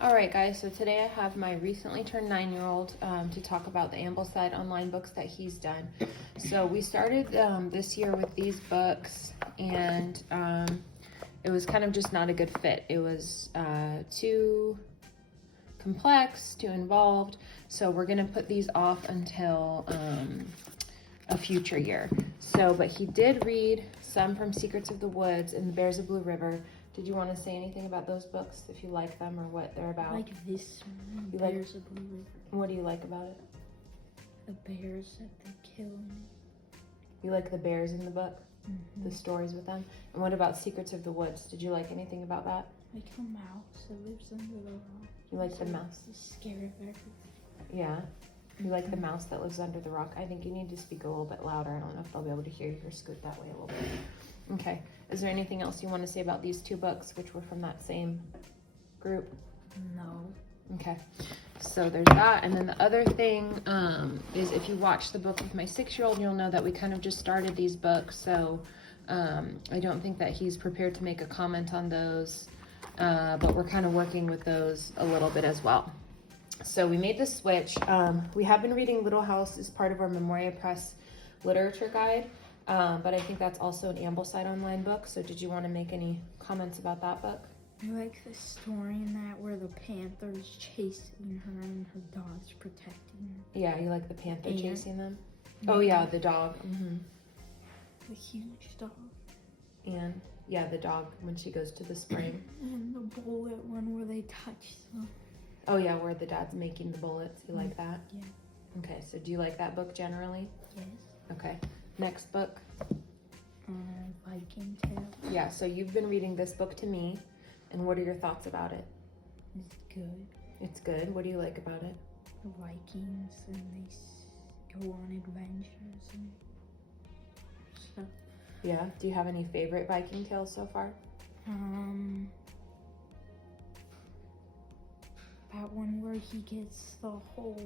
All right, guys, so today I have my recently turned 9-year-old to talk about the Ambleside online books that he's done. So we started this year with these books, and it was kind of just not a good fit. It was too complex, too involved, so we're going to put these off until a future year. So, but he did read some from Secrets of the Woods and The Bears of Blue River. Did you want to say anything about those books, if you like them or what they're about? I like this one, you Bears of Blue River. What do you like about it? The bears that they kill. You like the bears in the book? Mm-hmm. The stories with them? And what about Secrets of the Woods? Did you like anything about that? Like a mouse that lives under the rock. You like the mouse? He's scared of everything. Yeah. You like the mouse that lives under the rock? I think you need to speak a little bit louder. I don't know if they'll be able to hear you or scoot that way a little bit. Okay. Is there anything else you want to say about these two books, which were from that same group? No. Okay. So there's that. And then the other thing is if you watch the book with my 6-year-old, you'll know that we kind of just started these books. So I don't think that he's prepared to make a comment on those. But we're kind of working with those a little bit as well. So we made the switch. We have been reading Little House as part of our Memoria Press literature guide. But I think that's also an Ambleside online book. So did you want to make any comments about that book? I like the story in that where the panther's chasing her and her dog's protecting her. Yeah, you like the panther chasing them? Mm-hmm. Oh yeah, the dog. Mm-hmm. The huge dog. And yeah, the dog when she goes to the spring. And the bullet one where they touch them. Oh yeah, where the dad's making the bullets. You like that? Yeah. Okay, so do you like that book generally? Yes. Okay. Next book. Viking Tale. Yeah, so you've been reading this book to me, and what are your thoughts about it? It's good. It's good. What do you like about it? The Vikings, and they go on adventures and stuff. Yeah. Do you have any favorite Viking tales so far? That one where he gets the whole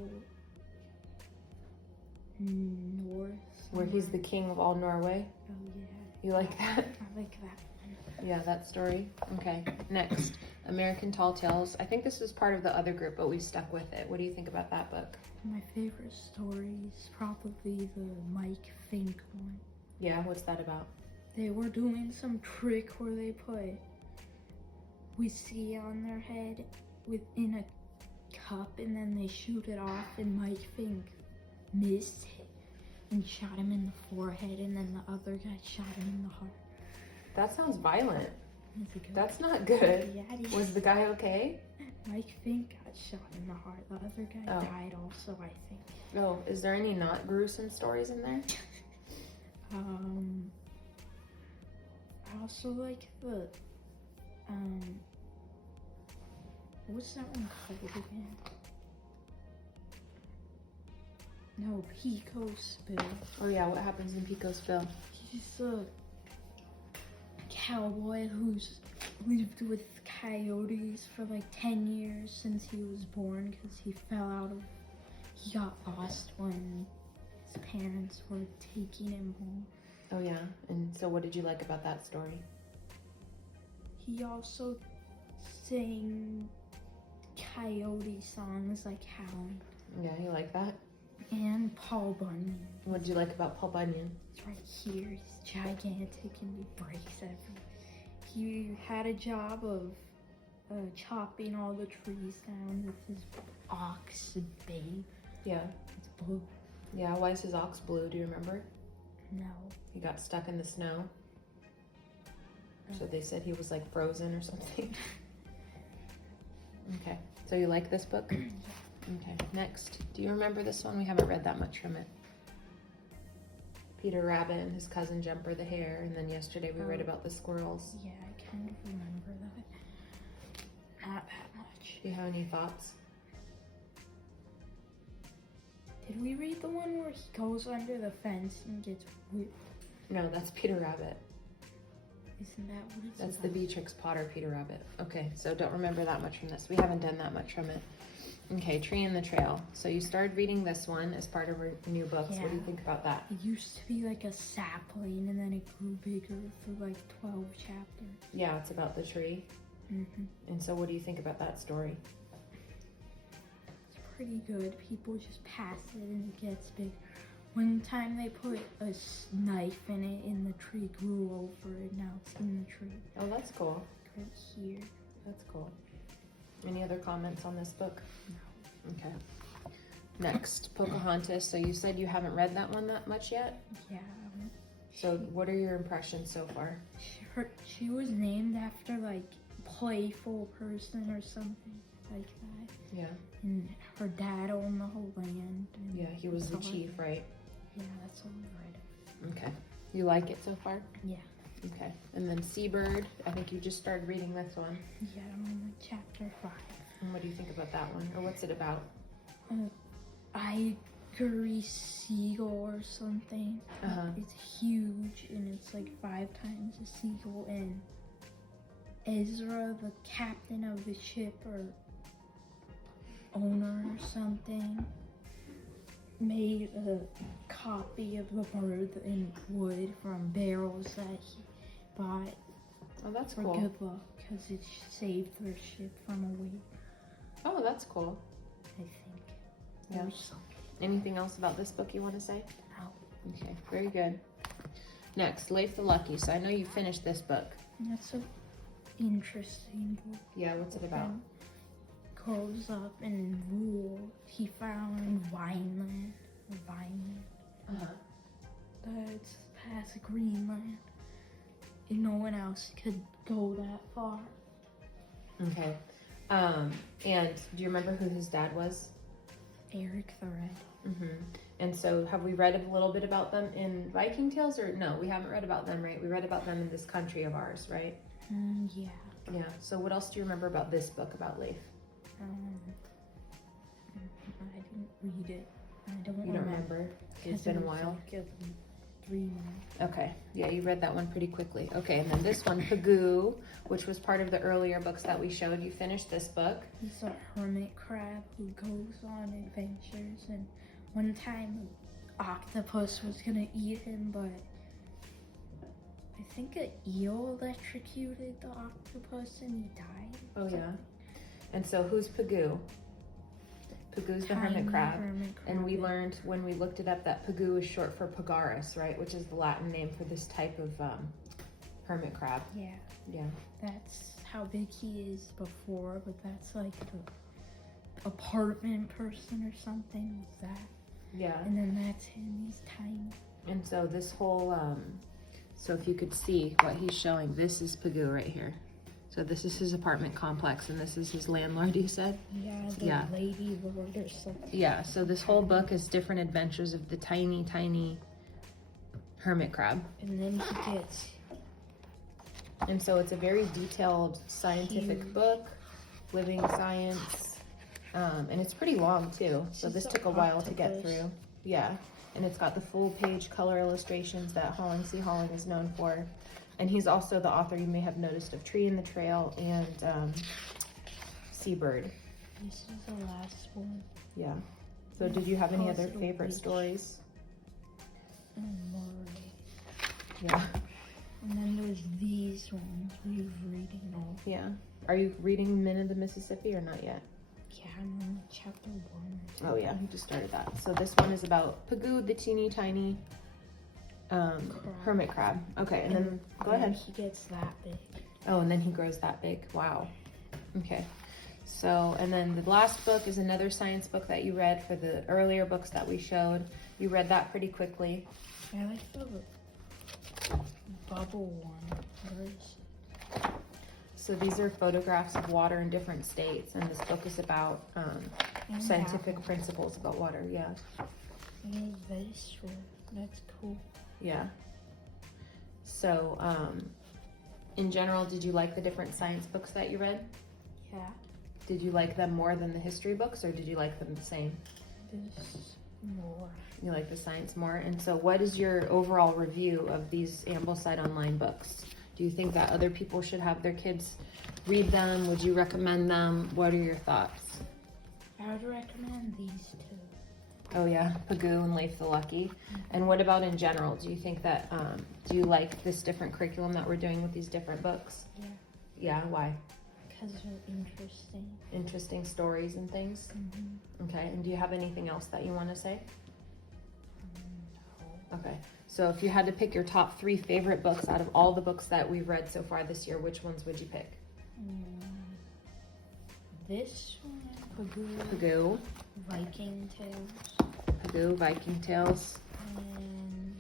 North. Where he's the king of all Norway? Oh yeah. You like that? I like that one. Yeah, that story. Okay. Next, American Tall Tales. I think this was part of the other group, but we've stuck with it. What do you think about that book? My favorite story is probably the Mike Fink one. Yeah, what's that about? They were doing some trick where they put whiskey on their head within a cup, and then they shoot it off, and Mike Fink missed it and shot him in the forehead, and then the other guy shot him in the heart. That sounds violent. That's not Yeah, good. it is. Was the guy okay? Mike Fink got shot in the heart. The other guy died also, I think. Oh, is there any not gruesome stories in there? I also like the what's that one called again? No, Pico Spill. Oh yeah, what happens in Pico's Spill? He's a cowboy who's lived with coyotes for like 10 years since he was born because he got lost when his parents were taking him home. Oh yeah, and so what did you like about that story? He also sang coyote songs like Hound. Yeah, you like that? And Paul Bunyan. What did you like about Paul Bunyan? He's right here. He's gigantic and he breaks everything. He had a job of chopping all the trees down with his ox, Babe. Yeah. It's blue. Yeah, why is his ox blue? Do you remember? No. He got stuck in the snow. So they said he was like frozen or something. Okay, so you like this book? Okay, next. Do you remember this one? We haven't read that much from it. Peter Rabbit and his cousin Jumper the Hare, and then yesterday we read about the squirrels. Yeah, I kind of remember that. Not that much. Do you have any thoughts? Did we read the one where he goes under the fence and gets whipped? No, that's Peter Rabbit. Isn't that what it's That's about? the Beatrix Potter Peter Rabbit. Okay, so don't remember that much from this. We haven't done that much from it. Okay, Tree in the Trail. So you started reading this one as part of our new books. Yeah. What do you think about that? It used to be like a sapling and then it grew bigger for like 12 chapters. Yeah, it's about the tree. Mm-hmm. And so what do you think about that story? pretty good. People just pass it and it gets big. One time they put a knife in it and the tree grew over it. Now it's in the tree. Oh, that's cool. Right here. That's cool. Any other comments on this book? No. Okay. Next, Pocahontas. So you said you haven't read that one that much yet? Yeah. So what are your impressions so far? She was named after like playful person or something like that. Yeah. And her dad owned the whole land. And Yeah, he was the that's all chief, right? Yeah, that's all I read. Okay. You like it so far? Yeah. Okay. And then Seabird. I think you just started reading this one. Yeah, I'm on like chapter 5. And what do you think about that one? Or what's it about? Ivory seagull or something. Uh-huh. It's huge and it's like 5 times a seagull. And Ezra, the captain of the ship or owner or something, made a copy of the bird in wood from barrels that he bought Oh, that's for cool. good luck because it saved their ship from a wave, Oh, that's cool. I think. Yeah. Or something. Anything else about this book you want to say? No. Okay, very good. Next, Leif the Lucky. So I know you finished this book. That's an interesting book. Yeah, what's it about? Grows up in rural. He found Vineland. Uh-huh. That's past Greenland. And no one else could go that far. Okay. And do you remember who his dad was? Eric the Red. Mm-hmm. And so have we read a little bit about them in Viking Tales, or no, we haven't read about them, right? We read about them in this country of ours, right? Yeah. Yeah. So what else do you remember about this book about Leif? I didn't read it. I don't You don't remember? It's been a while. Like 3 months. Okay. Yeah, you read that one pretty quickly. Okay, and then this one, Pagu, which was part of the earlier books that we showed. You finished this book. He's a hermit crab who goes on adventures, and one time an octopus was gonna eat him, but I think an eel electrocuted the octopus and he died. Oh, yeah. And so who's Pagu? Pagu's the hermit Tiny crab. hermit And we crab. learned when we looked it up that Pagu is short for Pagaris, right? Which is the Latin name for this type of hermit crab. Yeah, Yeah. that's how big he is before, but that's like the apartment person or something was that. Yeah. And then that's him, he's tiny. And so this whole, so if you could see what he's showing, this is Pagu right here. So this is his apartment complex, and this is his landlord, you said? Yeah, the Yeah. lady lord or something. Yeah, so this whole book is different adventures of the tiny, tiny hermit crab. And then he gets And so it's a very detailed scientific Huge. book, living science, and it's pretty long too. So It's this just took a an while to get octopus. through. Yeah, and it's got the full page color illustrations that C. Holling is known for. And he's also the author, you may have noticed, of Tree in the Trail and Seabird. This is the last one. Yeah. So did you have any other Possible favorite beach. stories? And Murray. Yeah. And then there's these ones we're reading all. Yeah. Are you reading Men of the Mississippi or not yet? Yeah, I'm on chapter 1. Oh yeah, you just started that. So this one is about Pagu, the teeny tiny hermit crab. Okay, and then go ahead. He gets that big. Oh, and then he grows that big. Wow. Okay. So, and then the last book is another science book that you read for the earlier books that we showed. You read that pretty quickly. I like the bubble one. Where is it? So these are photographs of water in different states, and this book is about And scientific that principles about water. Yeah. one. And it's very short. That's cool. Yeah. So, in general, did you like the different science books that you read? Yeah. Did you like them more than the history books, or did you like them the same? This more. You like the science more? And so what is your overall review of these Ambleside online books? Do you think that other people should have their kids read them? Would you recommend them? What are your thoughts? I would recommend these two. Oh yeah, Pagu and Leif the Lucky. And what about in general? Do you think that, do you like this different curriculum that we're doing with these different books? Yeah. Yeah, why? Because they're interesting. Interesting stories and things. Mm-hmm. Okay, and do you have anything else that you want to say? Okay, so if you had to pick your top 3 favorite books out of all the books that we've read so far this year, which ones would you pick? This one, Pagu, Viking Tales, Pagu, Viking Tales, and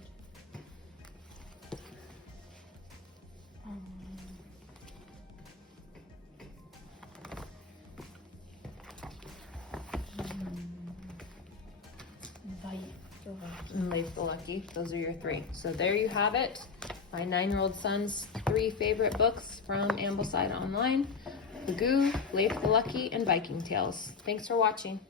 and Leif the Lucky. Those are your 3. So there you have it. My 9-year-old son's 3 favorite books from Ambleside Online: Pagu, Leif the Lucky, and Viking Tales. Thanks for watching.